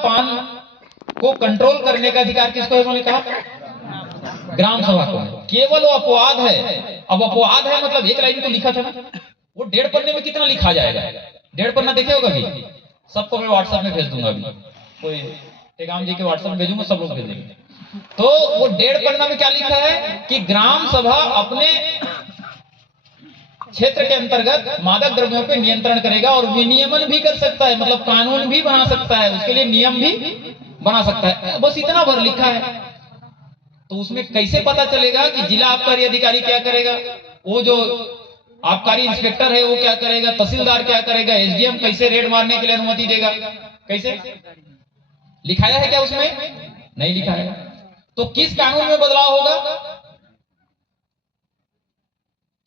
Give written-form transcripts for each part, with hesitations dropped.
पान को कंट्रोल करने का अधिकार किसको है उन्होंने कहा? ग्राम सभा को है। केवल वो अपवाद है। अब अपवाद है मतलब एक लाइन तो लिखा था ना, वो 1.5 पन्ने में कितना लिखा जाएगा? 1.5 पन्ना देखे हो कभी? सबको मैं व्हाट्सएप में भेज दूंगा अभी, कोई टेकाम जी के व्हाट्सएप में भेजूंगा, सब लोग भेजेंगे। तो वो 1.5 पन्ना में क्या लिखा है कि ग्राम सभा अपने क्षेत्र के अंतर्गत मादक द्रव्यों पे नियंत्रण करेगा और विनियमन भी कर सकता है, मतलब कानून भी बना सकता है, उसके लिए नियम भी बना सकता है। बस इतना भर लिखा है। तो उसमें कैसे पता चलेगा कि जिला आबकारी अधिकारी क्या करेगा, वो जो आबकारी इंस्पेक्टर है वो क्या करेगा, तहसीलदार क्या करेगा, एसडीएम कैसे रेड मारने के लिए अनुमति देगा? कैसे लिखाया है क्या उसमें? नहीं लिखा है। तो किस कानून में बदलाव होगा?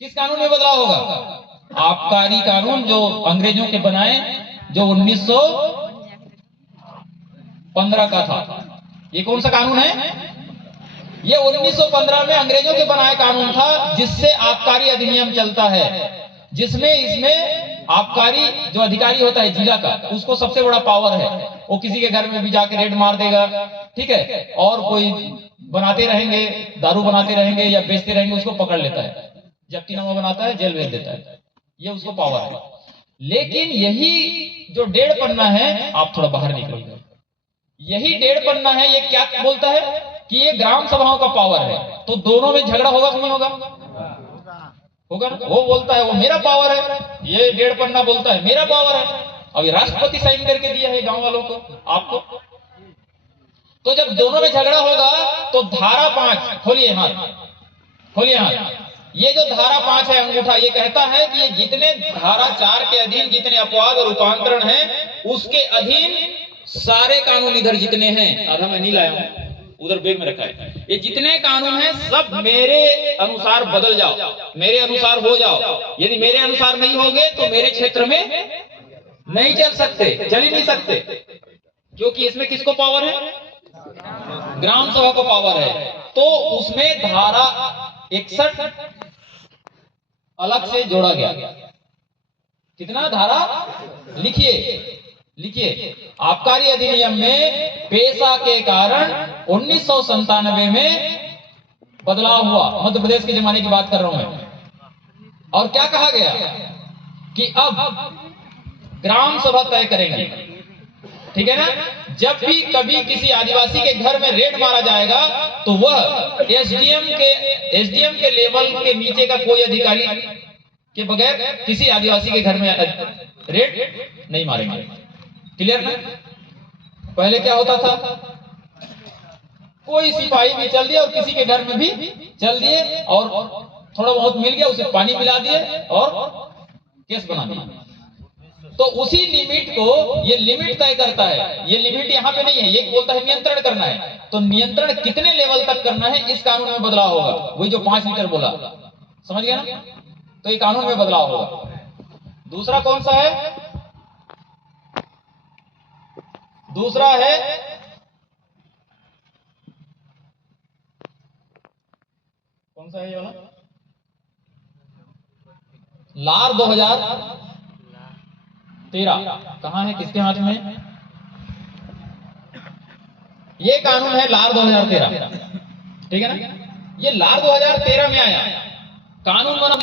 किस कानून में बदलाव होगा? आबकारी कानून जो अंग्रेजों के बनाए, जो 1915 का था। ये कौन सा कानून है? ये 1915 में अंग्रेजों के बनाए कानून था, जिससे आबकारी अधिनियम चलता है, जिसमें इसमें आबकारी जो अधिकारी होता है जिला का, उसको सबसे बड़ा पावर है। वो किसी के घर में भी जाके रेड मार देगा, ठीक है, और कोई बनाते रहेंगे, दारू बनाते रहेंगे या बेचते रहेंगे, उसको पकड़ लेता है, जब्ती नामा बनाता है, जेल भेज देता है। ये उसको पावर है। लेकिन यही जो 1.5 पन्ना है, आप थोड़ा बाहर निकलिएगा, यही 1.5 पन्ना है, ये क्या बोलता है कि ये ग्राम सभाओं का पावर है। तो दोनों में झगड़ा होगा कि नहीं होगा? होगा ना? वो बोलता है वो मेरा पावर है, ये 1.5 पन्ना बोलता है मेरा पावर है। अभी राष्ट्रपति साइन करके दिया है गांव वालों को, आपको। तो जब दोनों में झगड़ा होगा तो धारा 5 खोलिए हाथ, खोलिए हाथ। ये जो धारा 5 है अंगूठा, ये कहता है कि ये जितने धारा 4 के अधीन जितने अपवाद और रूपांतरण है, उसके अधीन सारे कानून इधर जितने हैं, आधा मैं नहीं लाया हूं, उधर बैग में रखा है, ये जितने कानून हैं सब मेरे अनुसार बदल जाओ, मेरे अनुसार हो जाओ। यदि मेरे अनुसार नहीं होगे तो मेरे क्षेत्र में नहीं चल सकते, चल ही नहीं सकते, क्योंकि इसमें किसको पावर है? ग्राम सभा को पावर है। तो उसमें धारा 61 अलग से जोड़ा गया। कितना धारा? लिखिए लिखिए, आबकारी अधिनियम में पेशा के कारण 1997 में बदलाव हुआ, मध्य प्रदेश के जमाने की बात कर रहा हूं मैं। और क्या कहा गया कि अब ग्राम सभा तय करेंगे, ठीक है ना? जब भी कभी किसी आदिवासी के घर में रेड मारा जाएगा तो वह एसडीएम के लेवल के नीचे का कोई अधिकारी के बगैर किसी आदिवासी के घर में रेड नहीं मारेंगे। क्लियर ना? पहले क्या होता था, कोई सिपाही भी चल दिए और किसी के घर में भी चल दिए और थोड़ा बहुत मिल गया, उसे पानी पिला दिए और केस बना दिया। तो उसी लिमिट को ये लिमिट तय करता है। ये लिमिट यहाँ पे नहीं है, ये बोलता है नियंत्रण करना है। तो नियंत्रण कितने लेवल तक करना है, इस कानून में बदलाव होगा। वही जो 5 लीटर बोला, समझ गया ना? तो ये कानून में बदलाव होगा। दूसरा कौन सा है? दूसरा है कौन सा है ये वाला? लार 2013 कहां है, किसके हाथ में? ये कानून है लार 2013, ठीक है ना? ये लार 2013 में आया, कानून बना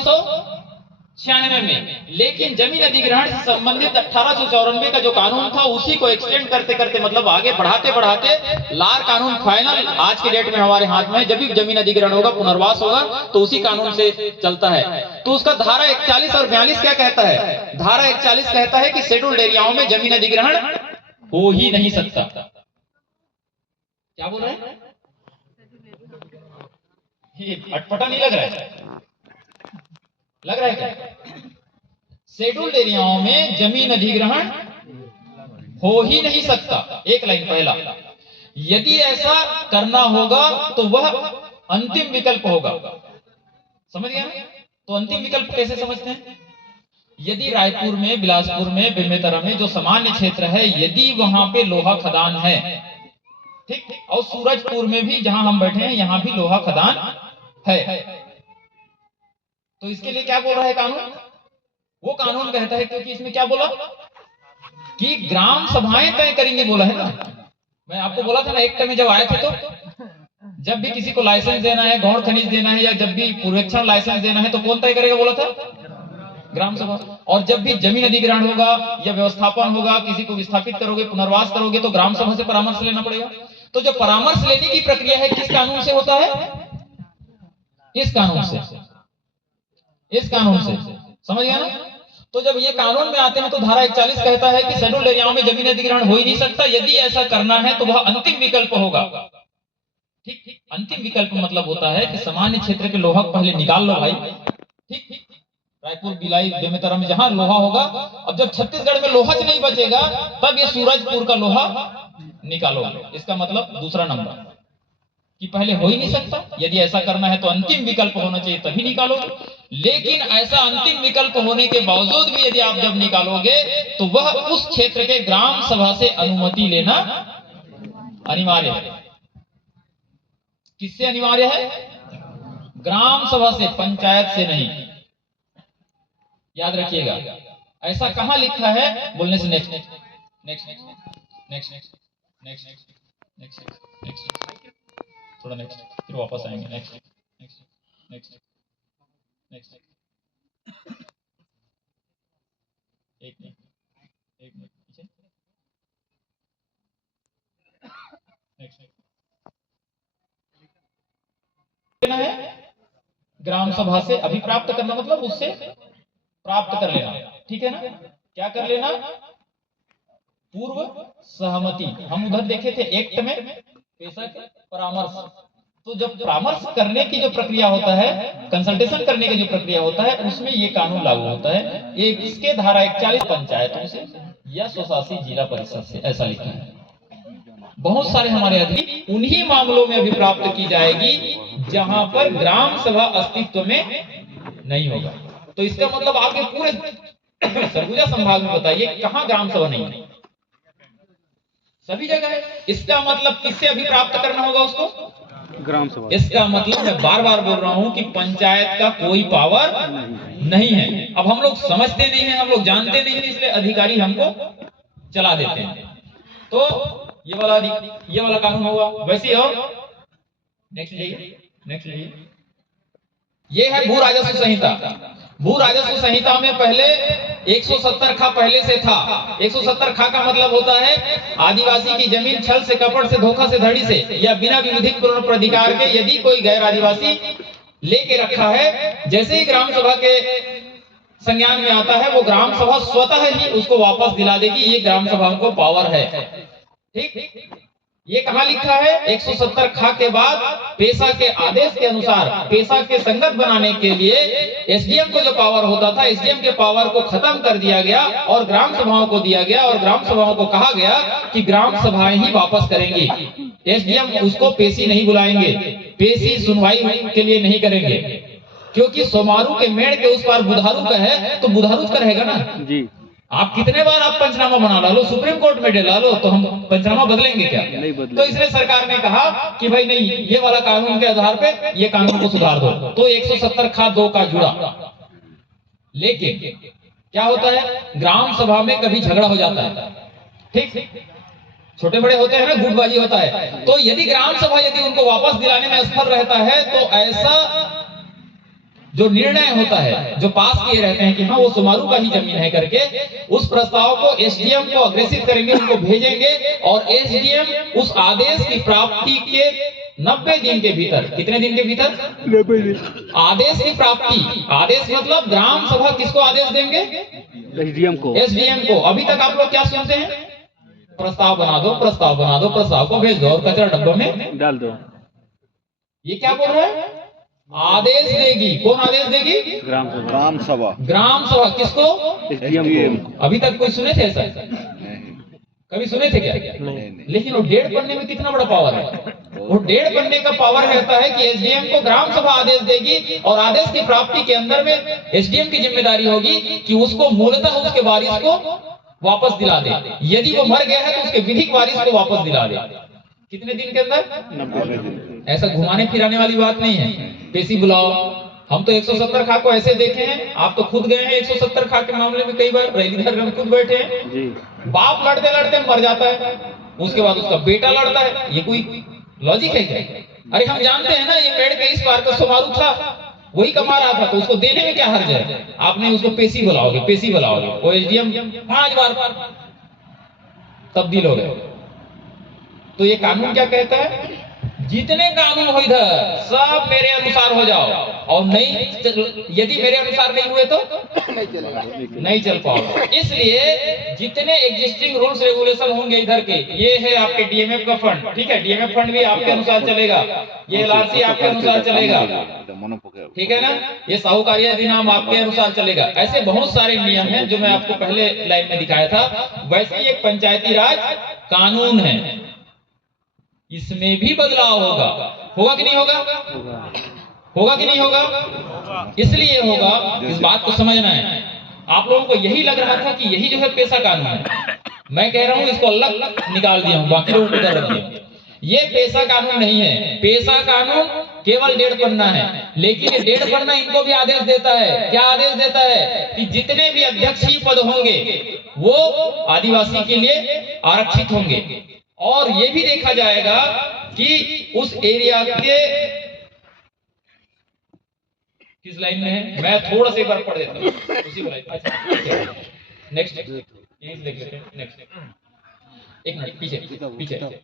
1996 में। लेकिन जमीन अधिग्रहण से संबंधित 1894 का जो कानून था, उसी को एक्सटेंड करते करते, मतलब आगे बढ़ाते बढ़ाते लार कानून फाइनल आज के डेट में हमारे हाथ में है। जब भी जमीन अधिग्रहण होगा, पुनर्वास होगा, तो उसी कानून से चलता है। तो उसका धारा 41 और 42 क्या कहता है? धारा 41 कहता है कि शेड्यूल्ड एरियाओं में जमीन अधिग्रहण हो ही नहीं सकता। क्या बोल रहे हैं? ये अटपटा नहीं लग रहा है? लग रहा है क्या? शेड्यूल्ड एरियाओं में जमीन अधिग्रहण हो ही नहीं सकता। एक लाइन पहला, यदि ऐसा करना होगा तो वह अंतिम विकल्प होगा। समझ गया ना? तो अंतिम विकल्प कैसे समझते हैं? यदि रायपुर में, बिलासपुर में, बेमेतरा में जो सामान्य क्षेत्र है, यदि वहां पे लोहा खदान है, ठीक, और सूरजपुर में भी जहां हम बैठे हैं यहां भी लोहा खदान है, तो इसके लिए क्या बोल रहा है कानून? वो कानून कहता है, क्योंकि इसमें क्या बोला कि ग्राम सभाएं तय करेंगे, बोला है ना? मैं आपको बोला था ना एक्ट में जब आए थे तो जब भी किसी को लाइसेंस देना है, गौण खनिज देना है या जब भी पूर्वेक्षण लाइसेंस देना है तो कौन तय करेगा बोला था? ग्राम सभा। और जब भी जमीन अधिग्रहण होगा या व्यवस्थापन होगा, किसी को विस्थापित करोगे, पुनर्वास करोगे तो ग्राम सभा से परामर्श लेना पड़ेगा। तो जो परामर्श लेने की प्रक्रिया है किस कानून से होता है? इस कानून से, इस कानून से, समझ गया ना? तो जब ये कानून में आते हैं तो धारा 41 कहता है कि शेड्यूल्ड एरियाओं में जमीन अधिग्रहण हो ही नहीं सकता। यदि ऐसा करना है तो वह अंतिम विकल्प होगा। ठीक, अंतिम विकल्प मतलब होता है कि सामान्य क्षेत्र के लोहा पहले निकाल लो भाई। ठीक, रायपुर, बिलाई, बेमेतरा में जहां लोहा होगा, अब जब छत्तीसगढ़ में लोहा नहीं बचेगा तब ये सूरजपुर का लोहा निकालोगे। इसका मतलब दूसरा नंबर कि पहले हो ही नहीं सकता। यदि ऐसा करना है तो अंतिम विकल्प होना चाहिए तभी निकालोगे। लेकिन ऐसा अंतिम विकल्प होने के बावजूद भी यदि आप जब निकालोगे तो वह उस क्षेत्र के ग्राम सभा से अनुमति लेना अनिवार्य है। किससे अनिवार्य है? ग्राम सभा से, पंचायत से नहीं। याद रखिएगा। ऐसा कहां लिखा है बोलने से next next next next next next next, थोड़ा नेक्स्ट, फिर वापस आएंगे। नेक्स्ट नेक्स्ट नेक्स्ट नेक्स्ट, एक मिनट पीछे, नेक्स्ट है ग्राम सभा से अभी प्राप्त करना, मतलब उससे प्राप्त कर लेना। ठीक है ना? क्या कर लेना? पूर्व सहमति। हम उधर देखे थे एक्ट में पेशा के परामर्श। तो जब परामर्श करने की जो प्रक्रिया होता है, कंसल्टेशन करने की जो प्रक्रिया होता है, उसमें ये कानून लागू होता है। एक इसके धारा 41 पंचायतों से या स्वशासी जिला परिषद से, ऐसा लिखा है। बहुत सारे हमारे अधिकारी उन्हीं मामलों में अभी प्राप्त की जाएगी जहां पर ग्राम सभा अस्तित्व में नहीं होगा। तो इसका मतलब आपके पूरे सरगुजा संभाग में बताइए कहां ग्राम सभा नहीं है? सभी जगह है। इसका मतलब किससे अभी प्राप्त करना होगा उसको? ग्राम सभा। इसका मतलब मैं बार बार बोल रहा हूं कि पंचायत का कोई पावर नहीं है। अब हम लोग समझते नहीं है, हम लोग जानते नहीं है, इसलिए अधिकारी हमको चला देते हैं। तो ये वाला कानून होगा वैसे। और नेक्स्ट जाइए, नेक्स्ट जाइए। ये है भू राजस्व संहिता। भू राजस्व संहिता में पहले 170 खा पहले से था। 170 खा का मतलब होता है आदिवासी की जमीन छल से, कपट से, धोखा से, धड़ी से या बिना विधिक पूर्ण प्राधिकार के यदि कोई गैर आदिवासी लेके रखा है, जैसे ही ग्राम सभा के संज्ञान में आता है वो ग्राम सभा स्वतः ही उसको वापस दिला देगी। ये ग्राम सभा को पावर है। ठीक, ये कहां लिखा है? 170 खा के बाद पेशा के आदेश के अनुसार पेशा के संगत बनाने के लिए एसडीएम को जो पावर होता था, एसडीएम के पावर को खत्म कर दिया गया और ग्राम सभाओं को दिया गया। और ग्राम सभाओं को कहा गया कि ग्राम सभाएं ही वापस करेंगी। एसडीएम उसको पेशी नहीं बुलाएंगे, पेशी सुनवाई के लिए नहीं करेंगे, क्योंकि सोमारू के मेड़ के उस पार बुधारू का है तो बुधारू का रहेगा ना जी। आप कितने बार आप पंचनामा बना लो, सुप्रीम कोर्ट में डालो, तो हम पंचनामा बदलेंगे क्या? नहीं बदलेंगे। तो इसलिए सरकार ने कहा कि भाई नहीं, ये वाला कानून के आधार पे ये कानून को सुधार दो। तो 170 खा 2 का जुड़ा। लेकिन क्या होता है, ग्राम सभा में कभी झगड़ा हो जाता है। ठीक, छोटे बड़े होते हैं ना, गुटबाजी होता है। तो यदि ग्राम सभा यदि उनको वापस दिलाने में असफल रहता है तो ऐसा जो निर्णय होता है, जो पास किए रहते हैं कि हाँ वो सुमारू का ही जमीन है करके, उस प्रस्ताव को एसडीएम को अग्रेसित करेंगे, उनको भेजेंगे और एसडीएम उस आदेश की प्राप्ति के 90 दिन के भीतर, कितने दिन के भीतर? 90 दिन। आदेश की प्राप्ति, आदेश मतलब ग्राम सभा किसको आदेश देंगे? एसडीएम को। एसडीएम को। अभी तक आप लोग क्या सुनते हैं? प्रस्ताव बना दो, प्रस्ताव बना दो, प्रस्ताव को भेज दो और कचरा डब्बा में डाल दो। ये क्या बोल रहा है? आदेश देगी। कौन आदेश देगी? ग्राम सभा। ग्राम सभा। ग्राम सभा किसको? एसडीएम को। अभी तक कोई सुने थे ऐसा? कभी सुने थे क्या? नहीं। लेकिन वो 1.5 पन्ने में कितना बड़ा पावर है? वो 1.5 पन्ने का पावर रहता है कि एसडीएम को ग्राम सभा आदेश देगी और आदेश की प्राप्ति के अंदर में एसडीएम की जिम्मेदारी होगी कि उसको मूलतः उसके वारिस को वापस दिला दे। यदि वो मर गया है तो उसके विधिक वारिस को वापस दिला दे। कितने दिन के अंदर? 90 दिन। ऐसा घुमाने फिराने वाली बात नहीं है। पेशी बुलाओ। हम तो 170 खा को ऐसे देखे हैं, आप तो खुद गए हैं 170 खा के मामले में कई बार, रैलीधर में खुद बैठे हैं जी। बाप लड़ते लड़ते मर जाता है, उसके बाद उसका बेटा लड़ता है। ये कोई लॉजिक है क्या? अरे हम जानते हैं ना ये पेड़ के इस पार का सोमारू था, वही कमा रहा था, तो उसको देने में क्या हर्ज है? आपने उसको पेशी बुलाओगे, वो एसडीएम 5 बार तब्दील हो गए। तो ये कानून क्या कहता है? जितने कानून हो इधर सब मेरे अनुसार हो जाओ, और नहीं, यदि मेरे अनुसार नहीं हुए तो नहीं चल पाओगे। इसलिए जितने एग्जिस्टिंग रूल्स रेगुलेशन होंगे इधर के, ये है आपके डीएमएफ का फंड, ठीक है, डीएमएफ फंड भी आपके अनुसार चलेगा, ये एलआरसी आपके अनुसार चलेगा, ठीक है ना, ये साहूकारी अधिनियम आपके अनुसार चलेगा। ऐसे बहुत सारे नियम हैं जो मैं आपको पहले लाइन में दिखाया था। वैसे ही एक पंचायती राज कानून है, इसमें भी बदलाव होगा कि नहीं होगा? होगा कि नहीं होगा? इसलिए होगा, इस बात को समझना है। आप लोगों को यही लग रहा था कि यही जो है पेशा कानून है, मैं कह रहा हूं इसको अलग निकाल दिया हूं, बाकी लोगों को उधर रख दिया। ये पेशा कानून नहीं है। पेशा कानून केवल 1.5 पन्ना है, लेकिन ये 1.5 पन्ना इनको भी आदेश देता है। क्या आदेश देता है? कि जितने भी अध्यक्षीय पद होंगे वो आदिवासी के लिए आरक्षित होंगे, और ये भी देखा जाएगा कि उस एरिया के किस लाइन में है, मैं थोड़ा सा एक बार पढ़ देता हूं उसी लाइन। अच्छा नेक्स्ट, यहीं से देख लेते हैं। नेक्स्ट एक मिनट पीछे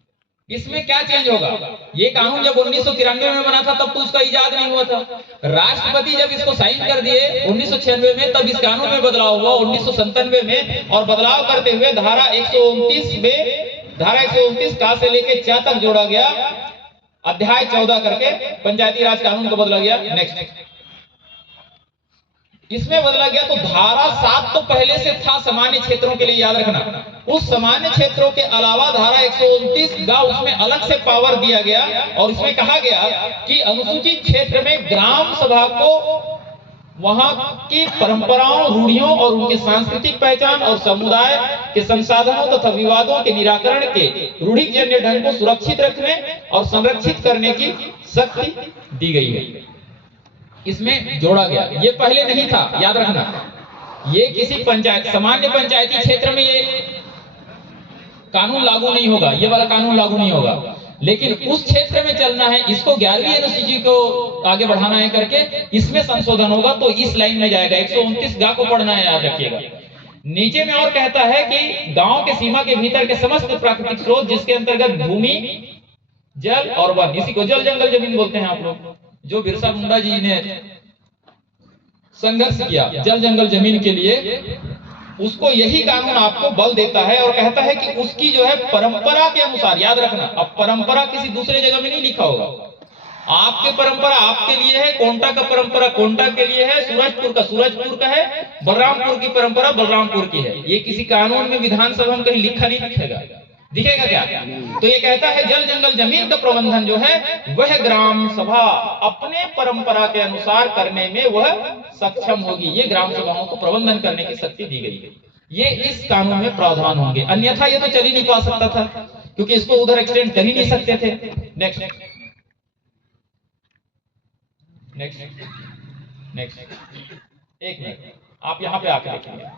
इसमें क्या चेंज होगा? ये कानून जब 1993 में बना था तब तो उसका इजाद नहीं हुआ था। राष्ट्रपति जब इसको साइन कर दिए 1996 में, तब इस कानून में बदलाव हुआ 1997 में, और बदलाव करते हुए धारा 129 में, धारा 129 का से लेके चा तक जोड़ा गया, अध्याय 14 करके पंचायती राज कानून को बदला गया। नेक्स्ट इसमें बदला गया तो धारा 7 तो पहले से था सामान्य क्षेत्रों के लिए, याद रखना। उस सामान्य क्षेत्रों के अलावा धारा 129 का उसमें अलग से पावर दिया गया, और इसमें कहा गया कि अनुसूचित क्षेत्र में ग्राम सभा को वहां की परंपराओं, रूढ़ियों और उनकी सांस्कृतिक पहचान और समुदाय के संसाधनों तथा विवादों के निराकरण के रूढ़िजन्य ढंग को सुरक्षित रखने और संरक्षित करने की शक्ति दी गई है। इसमें जोड़ा गया, ये पहले नहीं था, याद रखना। ये किसी पंचायत, सामान्य पंचायती क्षेत्र में ये कानून लागू नहीं होगा, ये वाला कानून लागू नहीं होगा, लेकिन उस क्षेत्र में चलना है, इसको 11वीं अनुसूची को आगे बढ़ाना है करके इसमें संशोधन होगा, तो इस लाइन में जाएगा। 129 गा को पढ़ना है, याद रखिएगा। नीचे में और कहता है कि गांव के सीमा के भीतर के समस्त प्राकृतिक स्रोत जिसके अंतर्गत भूमि, जल और वन, इसी को जल जंगल जमीन बोलते हैं आप लोग, जो बिरसा मुंडा जी ने संघर्ष किया जल जंगल जमीन के लिए, उसको यही कानून आपको बल देता है, और कहता है कि उसकी जो है परंपरा के अनुसार, याद रखना, अब परंपरा किसी दूसरे जगह में नहीं लिखा होगा, आपके परंपरा आपके लिए है, कोंटा का परंपरा कोंटा के लिए है, सूरजपुर का सूरजपुर का है, बलरामपुर की परंपरा बलरामपुर की है। ये किसी कानून में विधानसभा में कहीं लिखा नहीं दिखेगा, दिखेगा क्या? तो ये कहता है जल जंगल जमीन का प्रबंधन जो है वह ग्राम सभा अपने परंपरा के अनुसार करने में वह सक्षम होगी। ये ग्राम सभाओं को प्रबंधन करने की शक्ति दी गई है, ये इस कानून में प्रावधान होंगे, अन्यथा ये तो चल ही नहीं पा सकता था, क्योंकि इसको उधर एक्सटेंड कर ही नहीं सकते थे। नेक्स्ट नेक्स्ट नेक्स्ट एक मिनट, आप यहाँ पे आके देखिए,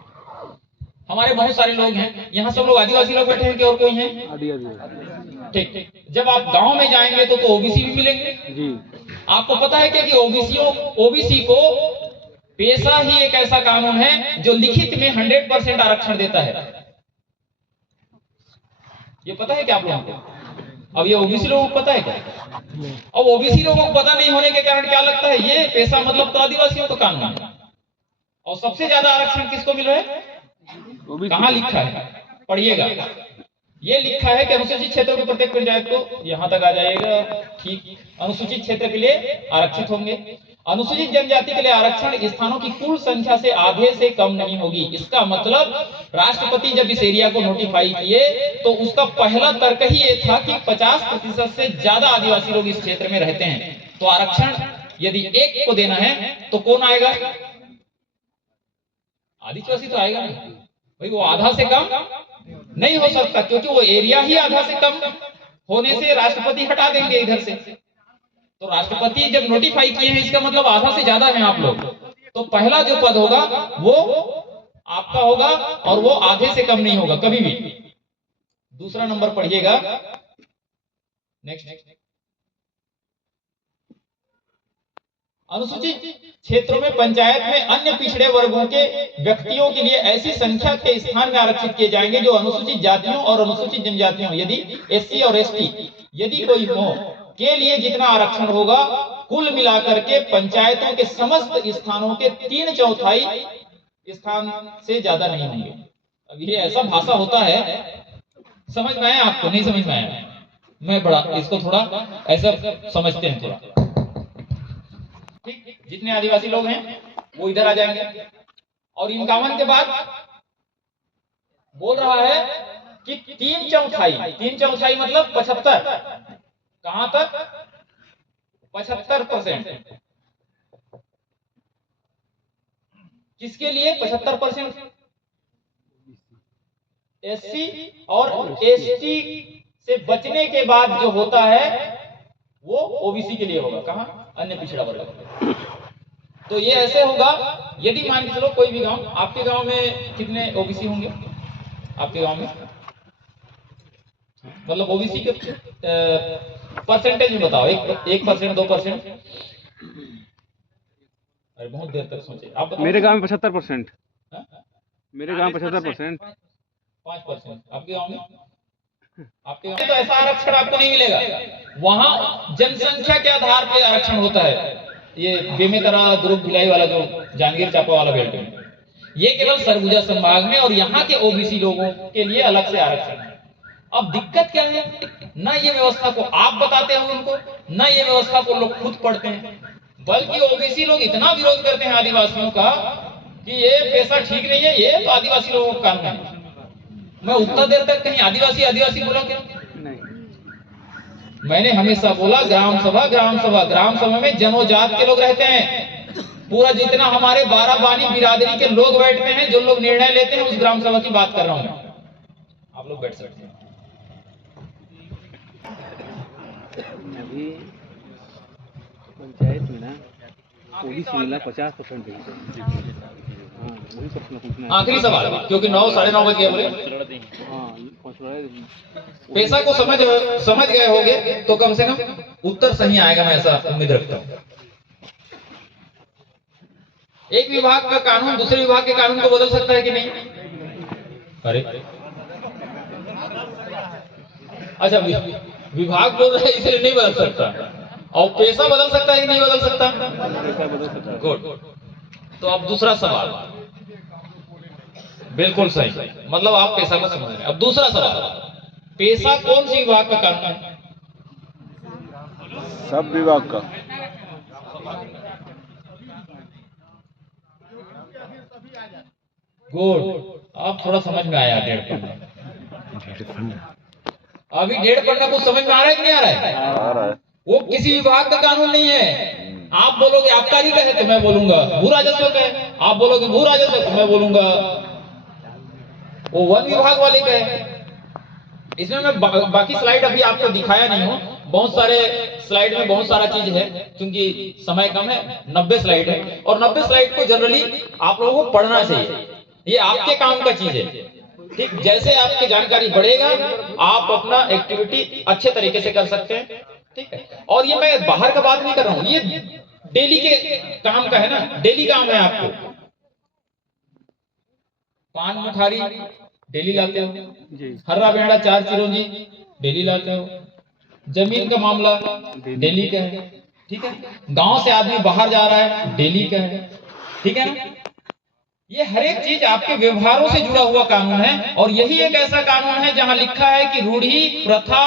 हमारे बहुत सारे लोग हैं यहाँ, सब लोग आदिवासी लोग बैठे हैं कि और कोई हैं? ठीक, जब आप गांव में जाएंगे तो ओबीसी भी मिलेंगे जी। आपको पता है क्या कि ओबीसी को पेशा ही एक ऐसा कानून है जो लिखित में 100% आरक्षण देता है। ये पता है क्या आप लोगों को? अब ये ओबीसी लोगों को पता है क्या? अब ओबीसी लोगों को पता नहीं होने के कारण क्या लगता है ये पेशा मतलब तो आदिवासियों का कानून है, और सबसे ज्यादा आरक्षण किसको मिल रहा है? कहां लिखा है? पढ़िएगा, ये लिखा है कि अनुसूचित क्षेत्र के प्रत्येक पंचायत को, यहां तक आ जाएगा, ठीक, अनुसूचित क्षेत्र के लिए आरक्षित होंगे। अनुसूचित जनजाति के लिए आरक्षण स्थानों की कुल संख्या से आधे से कम नहीं होगी। इसका मतलब राष्ट्रपति जब इस एरिया को नोटिफाई किए तो उसका पहला तर्क ही ये था कि 50% से ज्यादा आदिवासी लोग इस क्षेत्र में रहते हैं, तो आरक्षण यदि एक को देना है तो कौन आएगा? आदिवासी तो आएगा नहीं भाई, वो आधा से कम नहीं हो सकता, क्योंकि वो एरिया ही आधा से कम होने से राष्ट्रपति हटा देंगे इधर से। तो राष्ट्रपति जब नोटिफाई किए हैं इसका मतलब आधा से ज्यादा है आप लोग, तो पहला जो पद होगा वो आपका होगा, और वो आधे से कम नहीं होगा कभी भी। दूसरा नंबर पढ़िएगा, नेक्स्ट। अनुसूचित क्षेत्रों में पंचायत में अन्य पिछड़े वर्गों के व्यक्तियों के लिए ऐसी संख्या के स्थान में आरक्षित किए जाएंगे जो अनुसूचित जातियों और अनुसूचित जनजातियों, यदि एससी और एसटी यदि कोई हो, के लिए जितना आरक्षण होगा कुल मिलाकर के पंचायतों के समस्त स्थानों के 3/4 स्थान से ज्यादा नहीं होंगे। अब ये ऐसा भाषा होता है, समझ में आया आपको? नहीं समझ में आया? मैं बड़ा इसको थोड़ा ऐसा समझते हैं थोड़ा, ठीक। जितने आदिवासी लोग हैं वो इधर आ जाएंगे और 51 के बाद बोल रहा है कि 3/4 मतलब 75, कहां तक? 75%। किसके लिए 75%? एससी और एसटी से बचने के बाद जो होता है वो ओबीसी के लिए होगा। कहां? अन्य पिछड़ा वर्ग। तो ये ऐसे होगा, यदि मान के चलो कोई भी गांव, आपके गांव में कितने ओबीसी होंगे? आपके गांव में मतलब ओबीसी के परसेंटेज में बताओ, 1%, 2%? अरे बहुत देर तक सोचे आप बताओ। मेरे गांव में 75%। मेरे गांव में 75%। 5%। आपके गांव में? आपके गांव में तो ऐसा आरक्षण आपको नहीं मिलेगा। वहां जनसंख्या के आधार पर आरक्षण होता है। ये बेमेतरा, दुर्ग, भिलाई वाला जो जांजगीर चांपा वाला बेल्ट है, ये केवल सरगुजा संभाग में और यहाँ के ओबीसी लोगों के लिए अलग से आरक्षण है। अब दिक्कत क्या है? ना ये व्यवस्था को आप बताते हो उनको, ना ये व्यवस्था को लोग खुद पढ़ते हैं, बल्कि ओबीसी लोग इतना विरोध करते हैं आदिवासियों का कि ये पैसा ठीक नहीं है, ये तो आदिवासी लोगों का कानून है। मैं उतना देर तक कहीं आदिवासी आदिवासी बोला क्या? नहीं, मैंने हमेशा बोला ग्राम सभा, ग्राम सभा। ग्राम सभा में जनोजात के लोग रहते हैं। पूरा जितना हमारे 12 बानी बिरादरी के लोग बैठते हैं, जो लोग निर्णय लेते हैं, उस ग्राम सभा की बात कर रहा हूं मैं। आप लोग बैठ सकते हैं। अभी पंचायत में ना ओबीसी मिला 50%। वही सब पूछना है। आखिरी सवाल, क्योंकि 9, 9:30 बज गए बोले। पैसा को समझ गए होगे तो कम से कम उत्तर सही आएगा, मैं ऐसा उम्मीद रखता हूं। एक विभाग का कानून दूसरे विभाग के कानून को बदल सकता है कि नहीं? अरे अच्छा, विभाग बोल रहे हैं इसलिए नहीं बदल सकता, और पैसा बदल सकता है कि नहीं बदल सकता? गुड। तो अब दूसरा सवाल बिल्कुल सही, मतलब आप पैसा को समझ रहे हैं। अब दूसरा सवाल, पैसा कौन सी विभाग का कानून है? सब विभाग का। गुड, आप थोड़ा समझ में आया। 1.5 पन्ना अभी 1.5 पन्ना कुछ समझ में आ रहा है कि नहीं आ रहा है? आ रहा है। वो किसी विभाग का कानून नहीं है। आप बोलोगे आबकारी का है तो मैं बोलूंगा भू राजस्व का है, आप बोलोगे भू राजस्व तो मैं बोलूंगा वो वन विभाग वाले का है। इसमें मैं बाकी स्लाइड अभी आपको दिखाया नहीं हूं, बहुत सारे स्लाइड में बहुत सारा चीज है, क्योंकि समय कम है। 90 स्लाइड है और 90 स्लाइड को जनरली आप लोगों को पढ़ना चाहिए। ये आपके काम का चीज है, ठीक। जैसे आपकी जानकारी बढ़ेगा, आप अपना एक्टिविटी अच्छे तरीके से कर सकते हैं, ठीक है। और ये मैं बाहर का बात नहीं कर रहा हूं, ये डेली के काम का है ना, डेली काम है। आपको पान मुखारी डेली लाते हो, हर्रा बेड़ा 4 चिरौंजी डेली लाते हो, जमीन का मामला डेली का है, ठीक है। गांव से आदमी बाहर जा रहा है, डेली का है, ठीक है ना। ये हर एक चीज आपके व्यवहारों से जुड़ा हुआ कानून है, और यही एक ऐसा कानून है जहां लिखा है कि रूढ़ी प्रथा